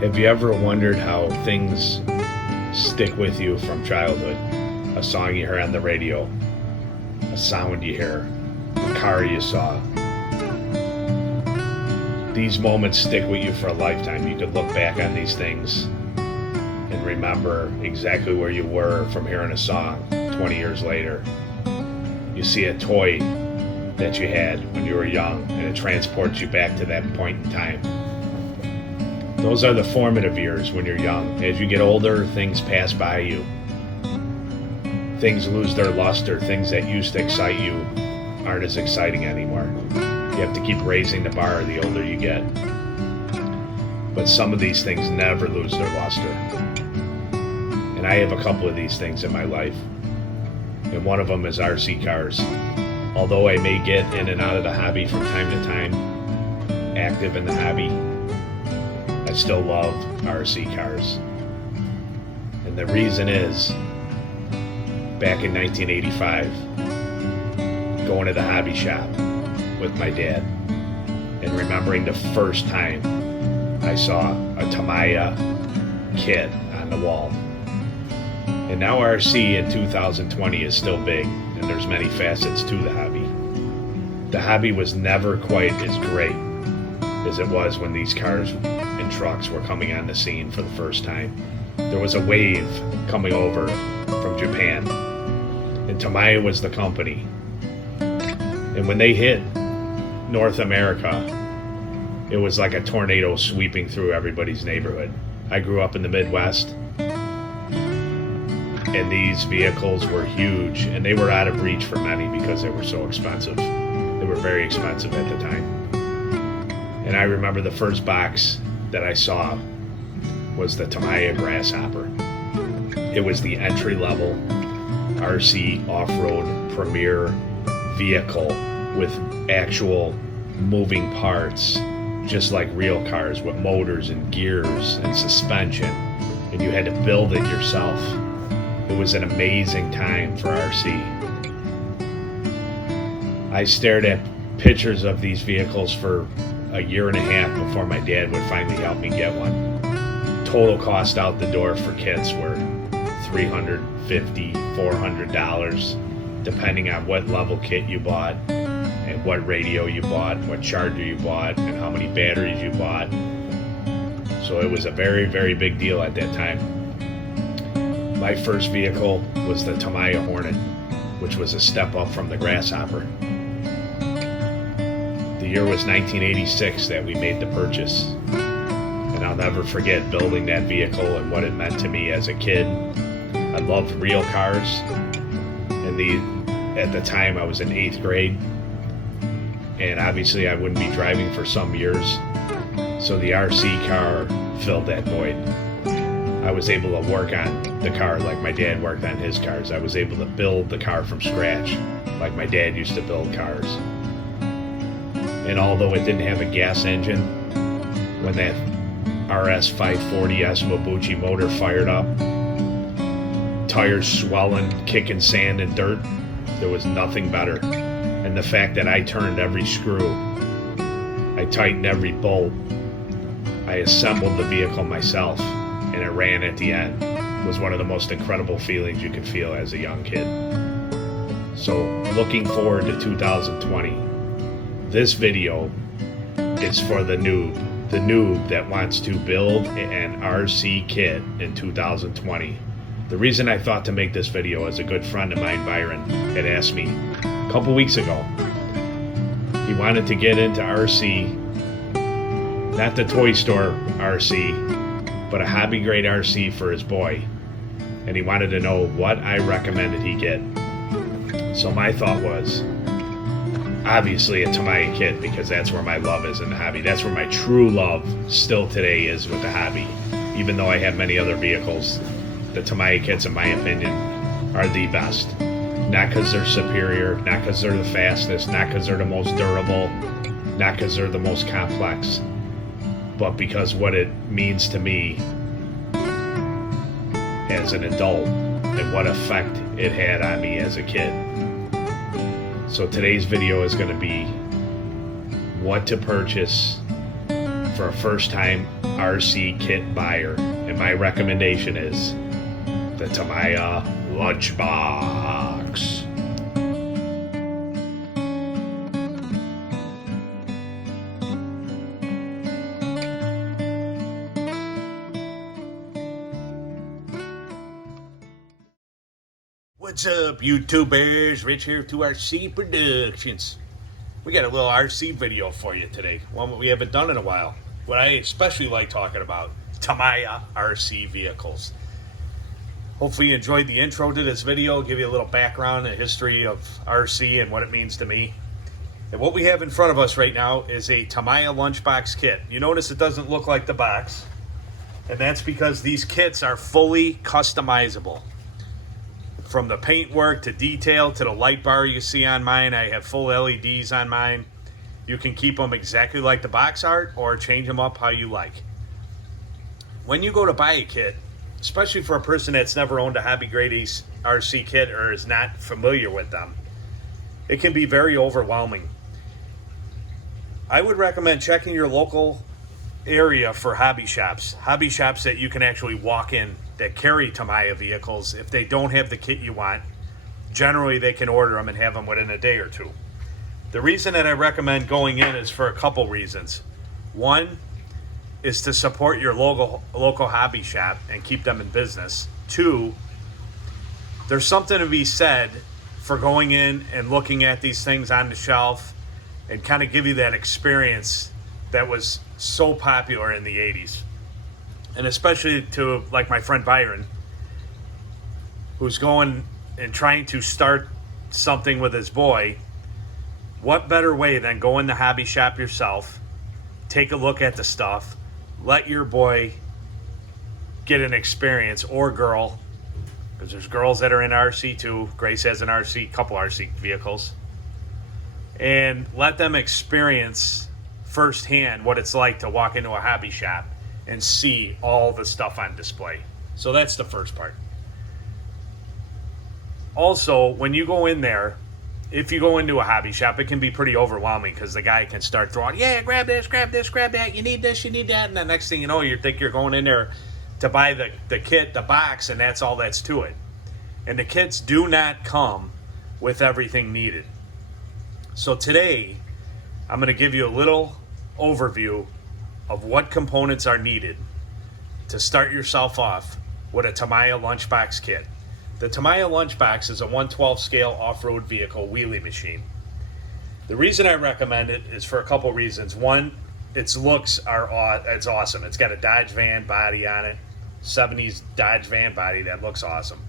Have you ever wondered how things stick with you from childhood? A song you hear on the radio, a sound you hear, a car you saw. These moments stick with you for a lifetime. You could look back on these things and remember exactly where you were from hearing a song 20 years later. You see a toy that you had when you were young and it transports you back to that point in time. Those are the formative years when you're young. As you get older, things pass by you. Things lose their luster. Things that used to excite you aren't as exciting anymore. You have to keep raising the bar the older you get. But some of these things never lose their luster. And I have a couple of these things in my life. And one of them is RC cars. Although I may get in and out of the hobby from time to time, active in the hobby, I still love RC cars. And the reason is, back in 1985, going to the hobby shop with my dad and remembering the first time I saw a Tamiya kit on the wall. And now RC in 2020 is still big, and there's many facets to the hobby. The hobby was never quite as great as it was when these cars and trucks were coming on the scene for the first time. There was a wave coming over from Japan, and Tamiya was the company. And when they hit North America, it was like a tornado sweeping through everybody's neighborhood. I grew up in the Midwest, and these vehicles were huge, and they were out of reach for many because they were so expensive. They were very expensive at the time. And I remember the first box that I saw was the Tamiya Grasshopper. It was the entry-level RC off-road premier vehicle with actual moving parts, just like real cars, with motors and gears and suspension, and you had to build it yourself. It was an amazing time for RC. I stared at pictures of these vehicles for a year and a half before my dad would finally help me get one. Total cost out the door for kits were $350, $400, depending on what level kit you bought and what radio you bought, what charger you bought, and how many batteries you bought. So it was a very, very big deal at that time. My first vehicle was the Tamiya Hornet, which was a step up from the Grasshopper. The year was 1986 that we made the purchase, and I'll never forget building that vehicle and what it meant to me as a kid. I loved real cars, and at the time I was in 8th grade, and obviously I wouldn't be driving for some years, so the RC car filled that void. I was able to work on the car like my dad worked on his cars. I was able to build the car from scratch like my dad used to build cars. And although it didn't have a gas engine, when that RS 540S Mabuchi motor fired up, tires swelling, kicking sand and dirt, there was nothing better. And the fact that I turned every screw, I tightened every bolt, I assembled the vehicle myself, and it ran at the end, was one of the most incredible feelings you could feel as a young kid. So looking forward to 2020. This video is for the noob that wants to build an RC kit in 2020. The reason I thought to make this video is a good friend of mine, Byron, had asked me a couple weeks ago. He wanted to get into RC, not the toy store RC, but a hobby grade RC for his boy. And he wanted to know what I recommended he get. So my thought was, obviously a Tamiya kit, because that's where my love is in the hobby. That's where my true love still today is with the hobby. Even though I have many other vehicles, the Tamiya kits, in my opinion, are the best. Not because they're superior, not because they're the fastest, not because they're the most durable, not because they're the most complex, but because what it means to me as an adult and what effect it had on me as a kid. So today's video is going to be what to purchase for a first time RC kit buyer, and my recommendation is the Tamiya Lunchbox. What's up, YouTubers? Rich here with 2RC Productions. We got a little RC video for you today, one that we haven't done in a while. What I especially like talking about, Tamiya RC vehicles. Hopefully you enjoyed the intro to this video, give you a little background and history of RC and what it means to me. And what we have in front of us right now is a Tamiya Lunchbox kit. You notice it doesn't look like the box, and that's because these kits are fully customizable. From the paintwork to detail to the light bar you see on mine, I have full LEDs on mine. You can keep them exactly like the box art or change them up how you like. When you go to buy a kit, especially for a person that's never owned a hobby grade RC kit or is not familiar with them, it can be very overwhelming. I would recommend checking your local area for hobby shops that you can actually walk in that carry Tamiya vehicles. If they don't have the kit you want, generally they can order them and have them within a day or two. The reason that I recommend going in is for a couple reasons. One is to support your local hobby shop and keep them in business. Two, there's something to be said for going in and looking at these things on the shelf and kind of give you that experience that was so popular in the 80s. And especially to like my friend Byron, who's going and trying to start something with his boy. What better way than go in the hobby shop yourself, take a look at the stuff, let your boy get an experience, or girl, because there's girls that are in RC too. Grace has an RC, couple RC vehicles, and let them experience firsthand what it's like to walk into a hobby shop and see all the stuff on display. So that's the first part. Also, when you go in there, if you go into a hobby shop, it can be pretty overwhelming because the guy can start throwing, yeah, grab this, grab that, you need this, you need that, and the next thing you know, you think you're going in there to buy the kit, the box, and that's all that's to it. And the kits do not come with everything needed. So today, I'm going to give you a little overview of what components are needed to start yourself off with a Tamiya Lunchbox kit. The Tamiya Lunchbox is a 1/12 scale off-road vehicle wheelie machine. The reason I recommend it is for a couple reasons. One, its looks it's awesome. It's got a Dodge van body on it, 70s Dodge van body that looks awesome.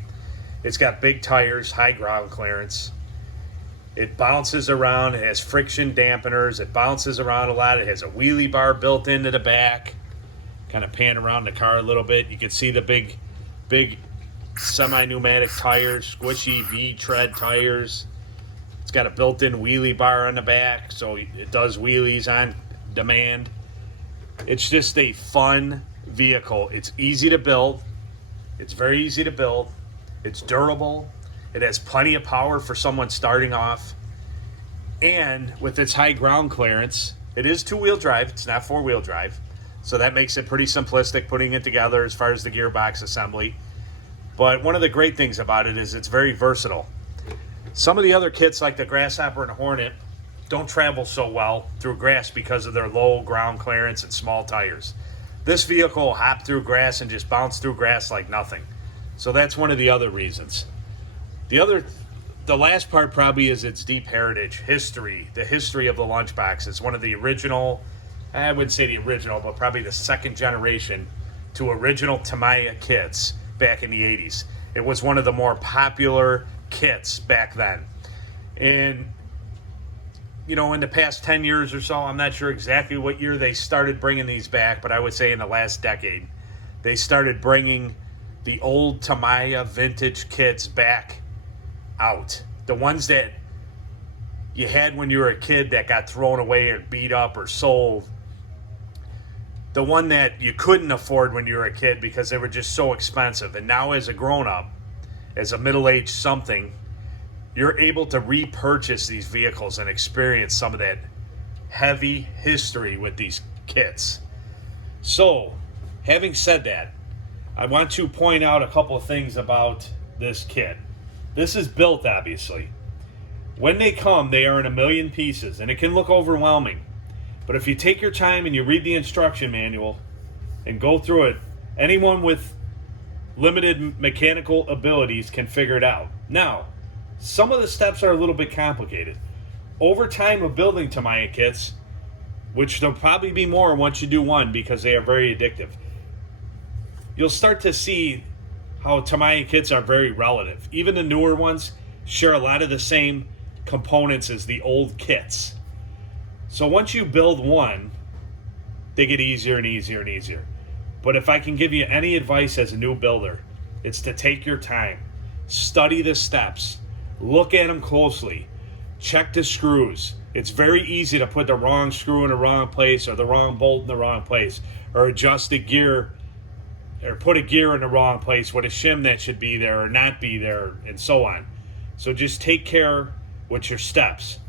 It's got big tires, high ground clearance. It bounces around, it has friction dampeners, it bounces around a lot, it has a wheelie bar built into the back. Kind of pan around the car a little bit. You can see the big semi-pneumatic tires, squishy V-tread tires. It's got a built-in wheelie bar on the back, so it does wheelies on demand. It's just a fun vehicle. It's easy to build. It's very easy to build. It's durable. It has plenty of power for someone starting off. And with its high ground clearance, it is two-wheel drive. It's not four-wheel drive. So that makes it pretty simplistic putting it together as far as the gearbox assembly. But one of the great things about it is it's very versatile. Some of the other kits like the Grasshopper and Hornet don't travel so well through grass because of their low ground clearance and small tires. This vehicle will hop through grass and just bounce through grass like nothing. So that's one of the other reasons. The last part probably is its deep heritage, history. The history of the Lunchbox. It's one of the original, I wouldn't say the original, but probably the second generation to original Tamiya kits back in the 80s. It was one of the more popular kits back then. And, you know, in the past 10 years or so, I'm not sure exactly what year they started bringing these back, but I would say in the last decade, they started bringing the old Tamiya vintage kits back out. The ones that you had when you were a kid that got thrown away or beat up or sold. The one that you couldn't afford when you were a kid because they were just so expensive. And now as a grown-up, as a middle-aged something, you're able to repurchase these vehicles and experience some of that heavy history with these kits. So, having said that, I want to point out a couple of things about this kit. This is built, obviously. When they come, they are in a million pieces, and it can look overwhelming. But if you take your time and you read the instruction manual and go through it, anyone with limited mechanical abilities can figure it out. Now, some of the steps are a little bit complicated. Over time of building Tamiya kits, which there'll probably be more once you do one because they are very addictive, you'll start to see how Tamiya kits are very relative. Even the newer ones share a lot of the same components as the old kits. So once you build one, they get easier and easier and easier. But if I can give you any advice as a new builder, it's to take your time, study the steps, look at them closely, check the screws. It's very easy to put the wrong screw in the wrong place or the wrong bolt in the wrong place, or adjust a gear or put a gear in the wrong place with a shim that should be there or not be there, and so on. So just take care with your steps.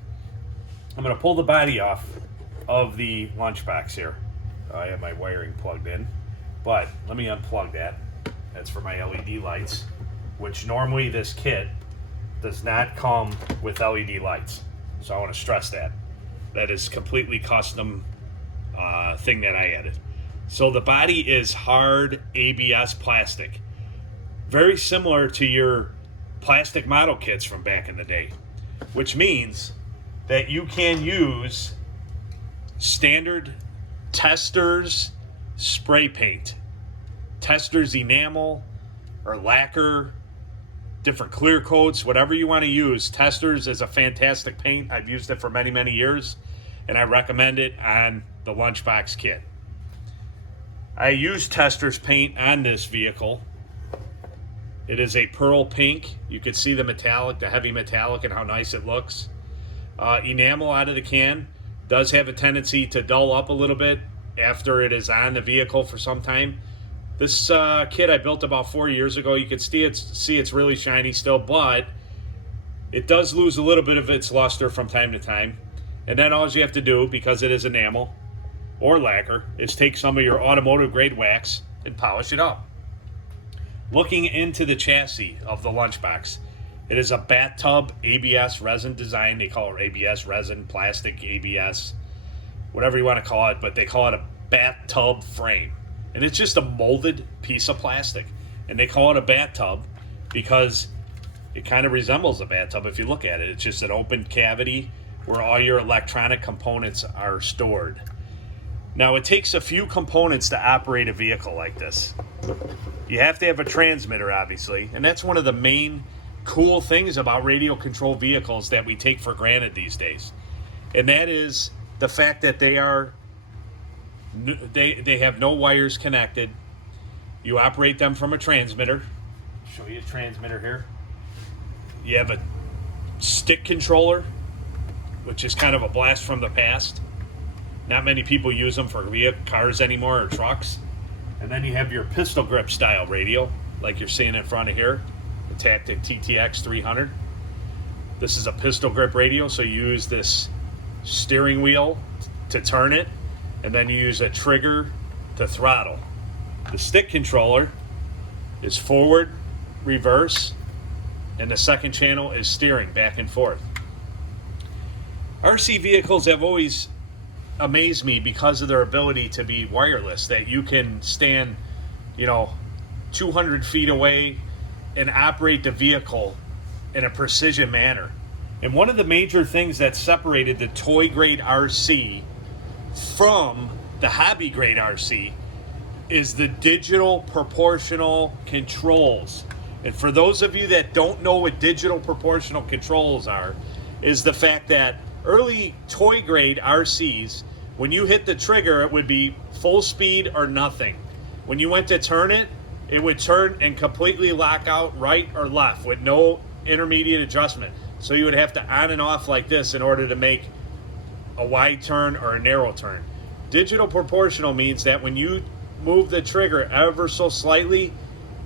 I'm going to pull the body off of the Lunchbox here. I have my wiring plugged in, but let me unplug that. That's for my LED lights, which normally this kit does not come with LED lights. So I want to stress that. That is completely custom thing that I added. So the body is hard ABS plastic. Very similar to your plastic model kits from back in the day, which means that you can use standard Testors spray paint, Testors enamel or lacquer, different clear coats, whatever you want to use. Testors is a fantastic paint. I've used it for many, many years, and I recommend it on the Lunchbox kit. I used Testors paint on this vehicle. It is a pearl pink. You can see the metallic, the heavy metallic, and how nice it looks. Enamel out of the can does have a tendency to dull up a little bit after it is on the vehicle for some time. This kit I built about 4 years ago. You can see it's really shiny still, but it does lose a little bit of its luster from time to time. And then all you have to do, because it is enamel or lacquer, is take some of your automotive grade wax and polish it up. Looking into the chassis of the Lunchbox, it is a bathtub ABS resin design. They call it ABS resin, plastic ABS, whatever you want to call it, but they call it a bathtub frame. And it's just a molded piece of plastic. And they call it a bathtub because it kind of resembles a bathtub if you look at it. It's just an open cavity where all your electronic components are stored. Now, it takes a few components to operate a vehicle like this. You have to have a transmitter, obviously, and that's one of the main cool things about radio control vehicles that we take for granted these days. And that is the fact that they have no wires connected. You operate them from a transmitter. I'll show you a transmitter here. You have a stick controller, which is kind of a blast from the past. Not many people use them for cars anymore or trucks. And then you have your pistol grip style radio, like you're seeing in front of here, the Tactic TTX 300. This is a pistol grip radio, so you use this steering wheel to turn it, and then you use a trigger to throttle. The stick controller is forward, reverse, and the second channel is steering back and forth. RC vehicles have always amazed me because of their ability to be wireless, that you can stand 200 feet away and operate the vehicle in a precision manner. And one of the major things that separated the toy grade RC from the hobby grade RC is the digital proportional controls. And for those of you that don't know what digital proportional controls are, is the fact that early toy grade RCs, when you hit the trigger, it would be full speed or nothing. When you went to turn it, it would turn and completely lock out right or left with no intermediate adjustment. So you would have to on and off like this in order to make a wide turn or a narrow turn. Digital proportional means that when you move the trigger ever so slightly,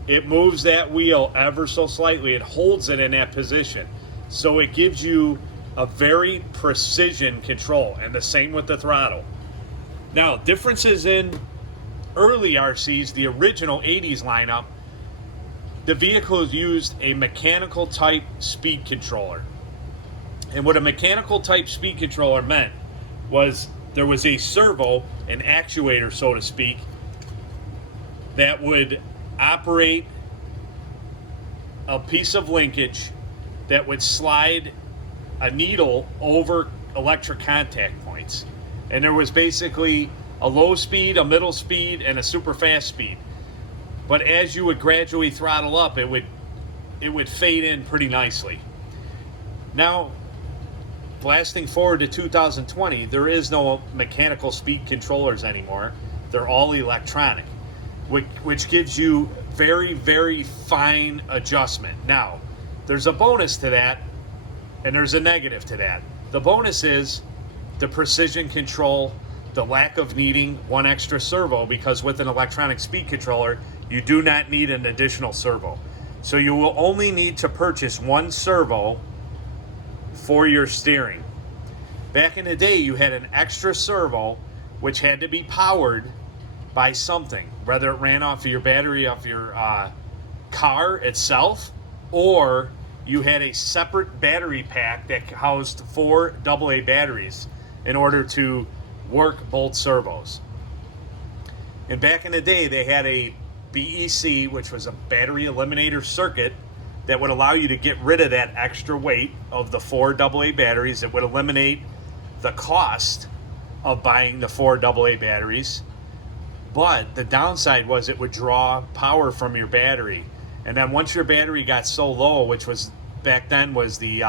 it moves that wheel ever so slightly. It holds it in that position. So it gives you a very precision control, and the same with the throttle. Now, differences in early RCs, the original 80s lineup, the vehicles used a mechanical type speed controller. And what a mechanical type speed controller meant was there was a servo, an actuator, so to speak, that would operate a piece of linkage that would slide a needle over electric contact points. And there was basically a low speed, a middle speed, and a super fast speed. But as you would gradually throttle up, it would fade in pretty nicely. Now, blasting forward to 2020, there is no mechanical speed controllers anymore. They're all electronic, which gives you very, very fine adjustment. Now, there's a bonus to that, and there's a negative to that. The bonus is the precision control, the lack of needing one extra servo, because with an electronic speed controller, you do not need an additional servo. So you will only need to purchase one servo for your steering. Back in the day, you had an extra servo, which had to be powered by something, whether it ran off of your battery, off your car itself, or you had a separate battery pack that housed 4 AA batteries in order to work both servos. And back in the day, they had a BEC, which was a battery eliminator circuit, that would allow you to get rid of that extra weight of the 4 AA batteries. It would eliminate the cost of buying the 4 AA batteries. But the downside was it would draw power from your battery. And then once your battery got so low, which was back then was the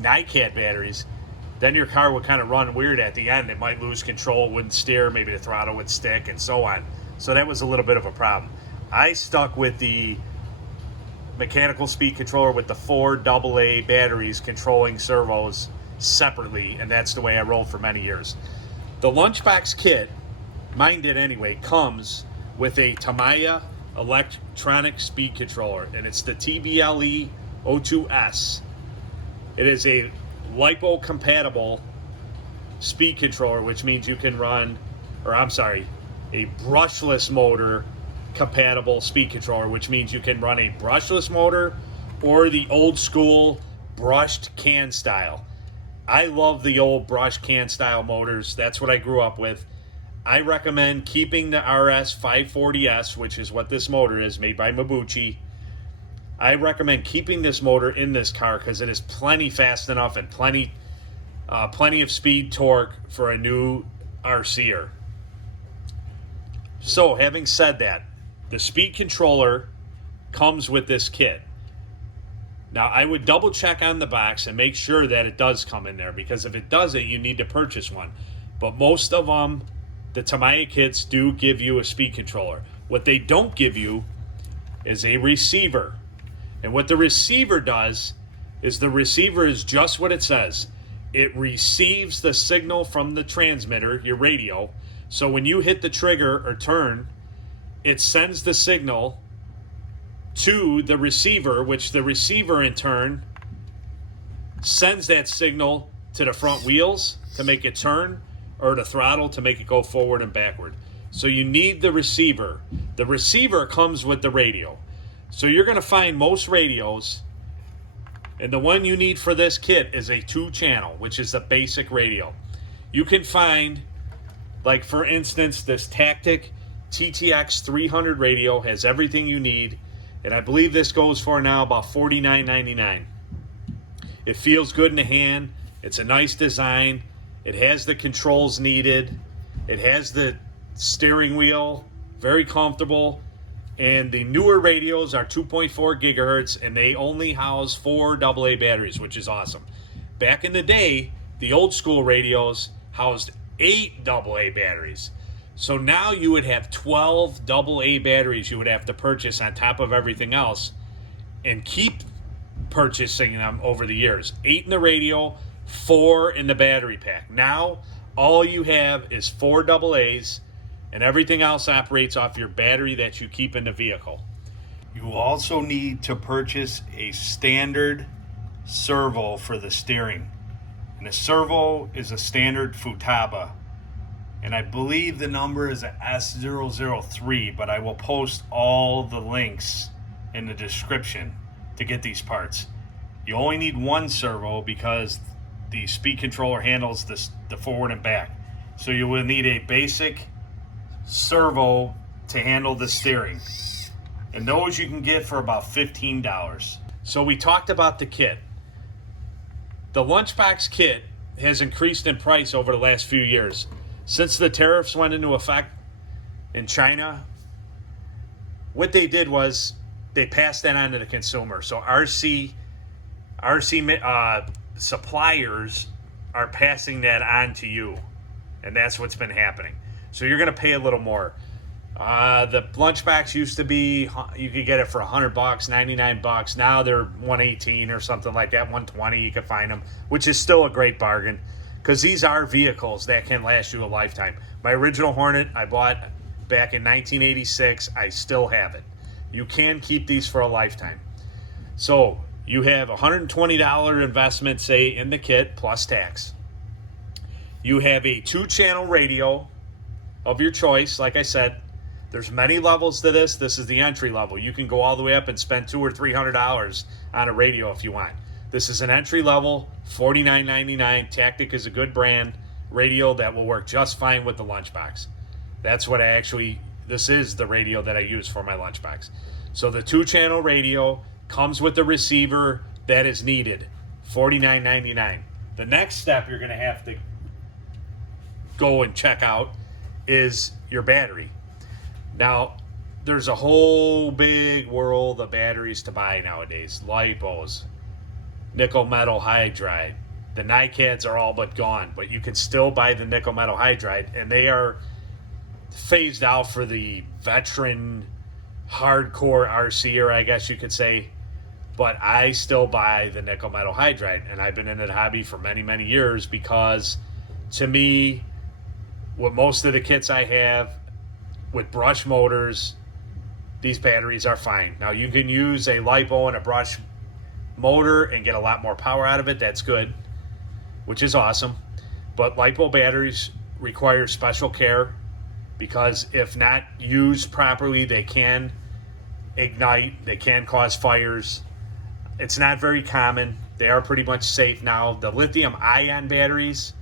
NiCad batteries, then your car would kind of run weird at the end. It might lose control, wouldn't steer, maybe the throttle would stick, and so on. So that was a little bit of a problem. I stuck with the mechanical speed controller with the 4 AA batteries controlling servos separately, and that's the way I rolled for many years. The Lunchbox kit, mine did anyway, comes with a Tamiya electronic speed controller, and it's the TBLE 02S. It is a LiPo compatible speed controller, which means you can run, a brushless motor compatible speed controller, which means you can run a brushless motor or the old school brushed can style. I love the old brushed can style motors. That's what I grew up with. I recommend keeping the RS 540S, which is what this motor is, made by Mabuchi. I recommend keeping this motor in this car because it is plenty fast enough and plenty of speed torque for a new RCer. So, having said that, the speed controller comes with this kit. Now, I would double check on the box and make sure that it does come in there, because if it doesn't, you need to purchase one. But most of them, the Tamiya kits, do give you a speed controller. What they don't give you is a receiver. And what the receiver does is the receiver is just what it says. It receives the signal from the transmitter, your radio. So when you hit the trigger or turn, it sends the signal to the receiver, which the receiver in turn sends that signal to the front wheels to make it turn, or the throttle to make it go forward and backward. So you need the receiver. The receiver comes with the radio. So you're going to find most radios, and the one you need for this kit is a 2-channel, which is the basic radio. You can find, like for instance, this Tactic TTX 300 radio has everything you need, and I believe this goes for now about $49.99. It feels good in the hand. It's a nice design. It has the controls needed. It has the steering wheel, very comfortable. And the newer radios are 2.4 gigahertz, and they only house 4 AA batteries, which is awesome. Back in the day, the old school radios housed 8 AA batteries. So now you would have 12 AA batteries you would have to purchase on top of everything else, and keep purchasing them over the years. 8 in the radio, 4 in the battery pack. Now all you have is 4 AA's, and everything else operates off your battery that you keep in the vehicle. You will also need to purchase a standard servo for the steering. And a servo is a standard Futaba and I believe the number is S003, but I will post all the links in the description to get these parts. You only need one servo because the speed controller handles the forward and back. So you will need a basic servo to handle the steering. And those you can get for about $15. So we talked about the kit. The Lunchbox kit has increased in price over the last few years. Since the tariffs went into effect in China, what they did was they passed that on to the consumer. So RC suppliers are passing that on to you, and that's what's been happening. So you're going to pay a little more. The Lunchbox used to be, you could get it for $100, $99. Now they're $118 or something like that, $120. You can find them, which is still a great bargain because these are vehicles that can last you a lifetime. My original Hornet I bought back in 1986. I still have it. You can keep these for a lifetime. So you have a $120 investment, say, in the kit plus tax. You have a 2-channel radio of your choice. Like I said, there's many levels to this. This is the entry level. You can go all the way up and spend $200 or $300 on a radio if you want. This is an entry level, $49.99. Tactic is a good brand radio that will work just fine with the Lunchbox. That's what this is the radio that I use for my Lunchbox. So the 2-channel radio comes with the receiver that is needed, $49.99. The next step you're going to have to go and check out is your battery. Now, there's a whole big world of batteries to buy nowadays. Lipos, nickel metal hydride. The NiCads are all but gone, but you can still buy the nickel metal hydride, and they are phased out for the veteran hardcore RCer, I guess you could say. But I still buy the nickel metal hydride, and I've been in the hobby for many, many years because, to me, with most of the kits I have, with brush motors, these batteries are fine. Now, you can use a LiPo and a brush motor and get a lot more power out of it. That's good, which is awesome. But LiPo batteries require special care because if not used properly, they can ignite, they can cause fires. It's not very common. They are pretty much safe now. The lithium-ion batteries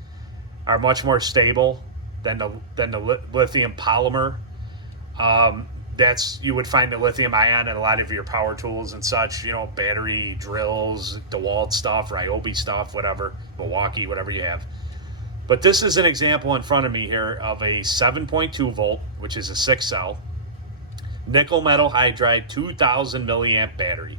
are much more stable than the lithium polymer. You would find the lithium ion in a lot of your power tools and such, battery drills, DeWalt stuff, Ryobi stuff, whatever, Milwaukee, whatever you have. But this is an example in front of me here of a 7.2 volt, which is a 6-cell, nickel metal hydride 2000 milliamp battery.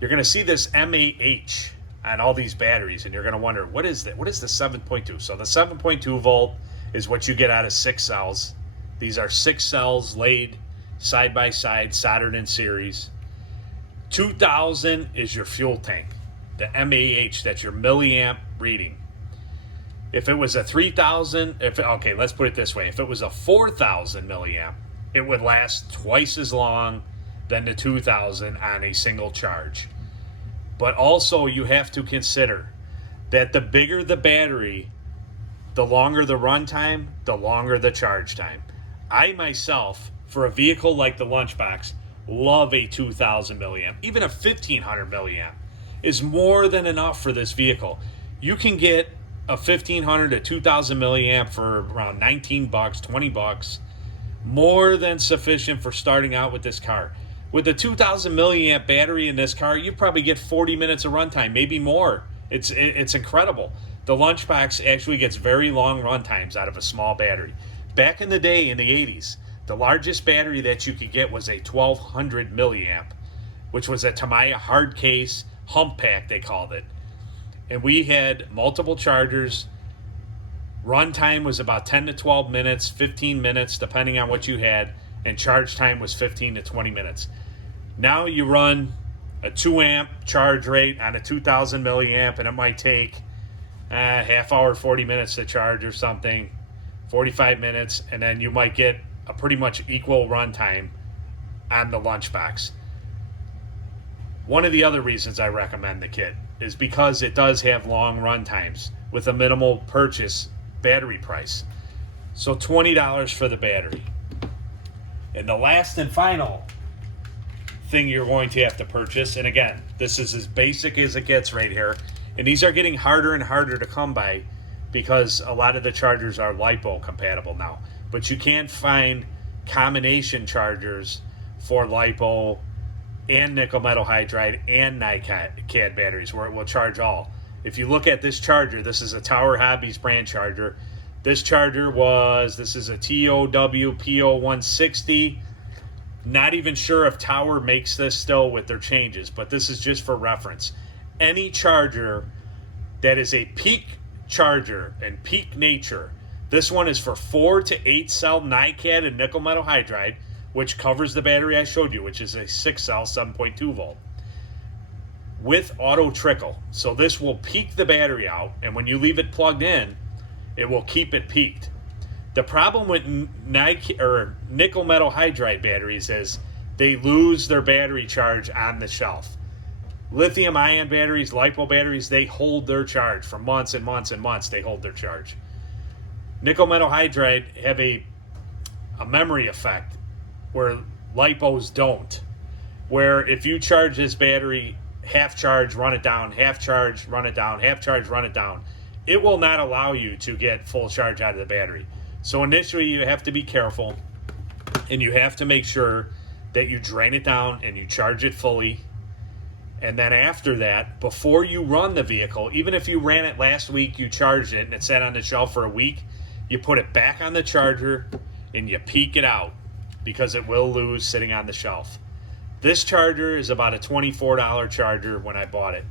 You're going to see this NiMH on all these batteries, and you're going to wonder, what is that? What is the 7.2? So the 7.2 volt is what you get out of 6 cells. These are 6 cells laid side by side, soldered in series. 2000 is your fuel tank, the NiMH, that's your milliamp reading. If it was a 3000, let's put it this way. If it was a 4000 milliamp, it would last twice as long than the 2000 on a single charge. But also you have to consider that the bigger the battery, the longer the run time, the longer the charge time. I myself, for a vehicle like the Lunchbox, love a 2000 milliamp. Even a 1500 milliamp is more than enough for this vehicle. You can get a 1500 to 2000 milliamp for around $19, $20, more than sufficient for starting out with this car. With the 2000 milliamp battery in this car, you probably get 40 minutes of runtime, maybe more. It's incredible. The Lunchbox actually gets very long run times out of a small battery. Back in the day, in the 80s, the largest battery that you could get was a 1200 milliamp, which was a Tamiya hard case hump pack, they called it. And we had multiple chargers. Run time was about 10 to 12 minutes, 15 minutes, depending on what you had, and charge time was 15 to 20 minutes. Now you run a 2 amp charge rate on a 2000 milliamp, and it might take half hour, 40 minutes to charge or something, 45 minutes, and then you might get a pretty much equal runtime on the Lunchbox. One of the other reasons I recommend the kit is because it does have long run times with a minimal purchase battery price. So $20 for the battery. And the last and final thing you're going to have to purchase, and again, this is as basic as it gets right here, and these are getting harder and harder to come by because a lot of the chargers are LiPo compatible now. But you can find combination chargers for LiPo and nickel metal hydride and NiCad batteries where it will charge all. If you look at this charger, this is a Tower Hobbies brand charger. This charger this is a TOW PO160. Not even sure if Tower makes this still with their changes, but this is just for reference. Any charger that is a peak charger and peak nature, this one is for 4 to 8 cell NiCad and nickel metal hydride, which covers the battery I showed you, which is a 6 cell 7.2 volt with auto trickle. So this will peak the battery out, and when you leave it plugged in, it will keep it peaked. The problem with nickel metal hydride batteries is they lose their battery charge on the shelf. Lithium ion batteries, LiPo batteries, they hold their charge for months and months and months. They hold their charge. Nickel metal hydride have a memory effect where LiPos don't. Where if you charge this battery half charge, run it down, half charge, run it down, half charge, run it down, it will not allow you to get full charge out of the battery. So initially you have to be careful, and you have to make sure that you drain it down and you charge it fully. And then after that, before you run the vehicle, even if you ran it last week, you charged it and it sat on the shelf for a week, you put it back on the charger and you peak it out because it will lose sitting on the shelf. This charger is about a $24 charger when I bought it.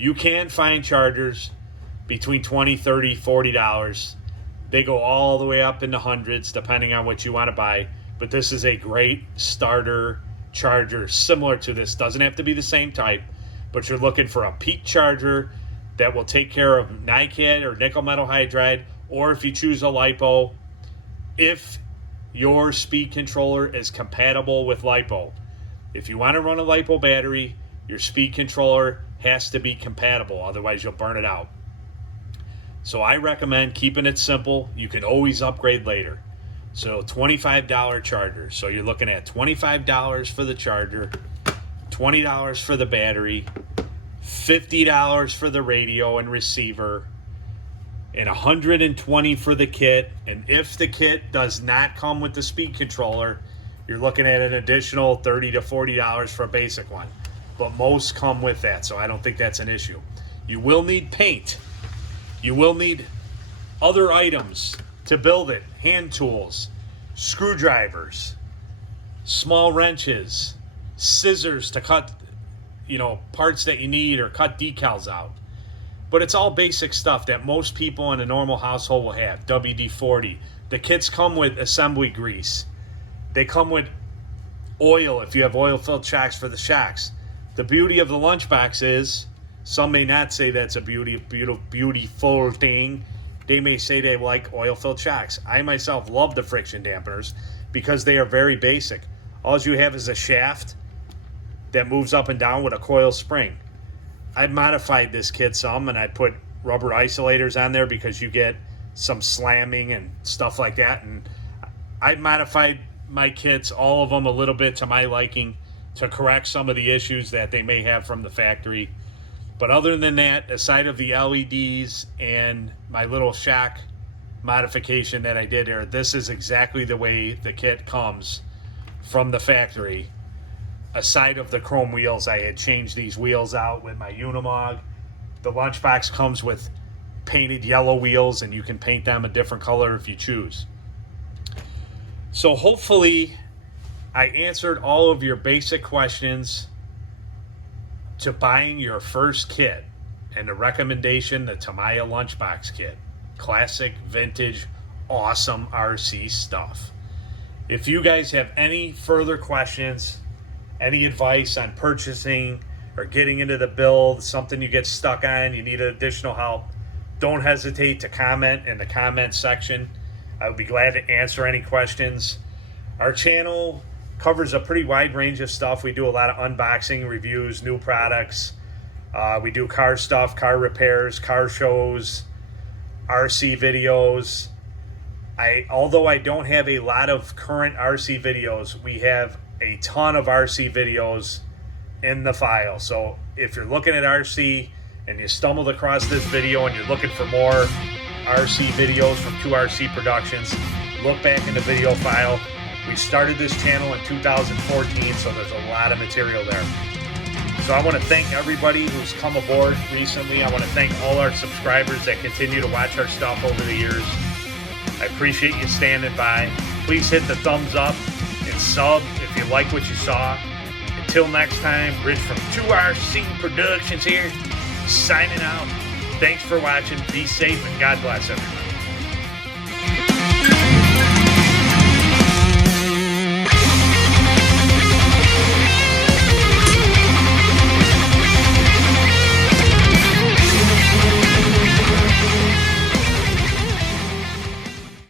You can find chargers between $20, $30, $40. They go all the way up in the hundreds depending on what you want to buy. But this is a great starter charger similar to this. Doesn't have to be the same type, but you're looking for a peak charger that will take care of NiCad or nickel metal hydride, or if you choose a LiPo, if your speed controller is compatible with LiPo. If you want to run a LiPo battery, your speed controller has to be compatible, otherwise you'll burn it out. So I recommend keeping it simple. You can always upgrade later. So $25 charger. So you're looking at $25 for the charger, $20 for the battery, $50 for the radio and receiver, and $120 for the kit. And if the kit does not come with the speed controller, you're looking at an additional $30 to $40 for a basic one. But most come with that, so I don't think that's an issue. You will need paint. You will need other items to build it. Hand tools, screwdrivers, small wrenches, scissors to cut, parts that you need or cut decals out. But it's all basic stuff that most people in a normal household will have. WD-40. The kits come with assembly grease. They come with oil if you have oil-filled shocks for the shocks. The beauty of the Lunchbox is, some may not say that's a beautiful thing. They may say they like oil-filled shocks. I myself love the friction dampeners because they are very basic. All you have is a shaft that moves up and down with a coil spring. I modified this kit some, and I put rubber isolators on there because you get some slamming and stuff like that. And I modified my kits, all of them a little bit to my liking, to correct some of the issues that they may have from the factory. But other than that, aside of the LEDs and my little shock modification that I did there, this is exactly the way the kit comes from the factory. Aside of the chrome wheels, I had changed these wheels out with my Unimog. The Lunchbox comes with painted yellow wheels, and you can paint them a different color if you choose. So hopefully I answered all of your basic questions to buying your first kit, and the recommendation, the Tamiya Lunchbox kit. Classic, vintage, awesome RC stuff. If you guys have any further questions, any advice on purchasing or getting into the build, something you get stuck on, you need additional help, don't hesitate to comment in the comment section. I would be glad to answer any questions. Our channel covers a pretty wide range of stuff. We do a lot of unboxing, reviews, new products. We do car stuff, car repairs, car shows, RC videos. Although I don't have a lot of current RC videos, we have a ton of RC videos in the file. So if you're looking at RC and you stumbled across this video and you're looking for more RC videos from 2RC Productions, look back in the video file. We started this channel in 2014, so there's a lot of material there. So I want to thank everybody who's come aboard recently. I want to thank all our subscribers that continue to watch our stuff over the years. I appreciate you standing by. Please hit the thumbs up and sub if you like what you saw. Until next time, Rich from 2RC Productions here, signing out. Thanks for watching. Be safe and God bless everyone.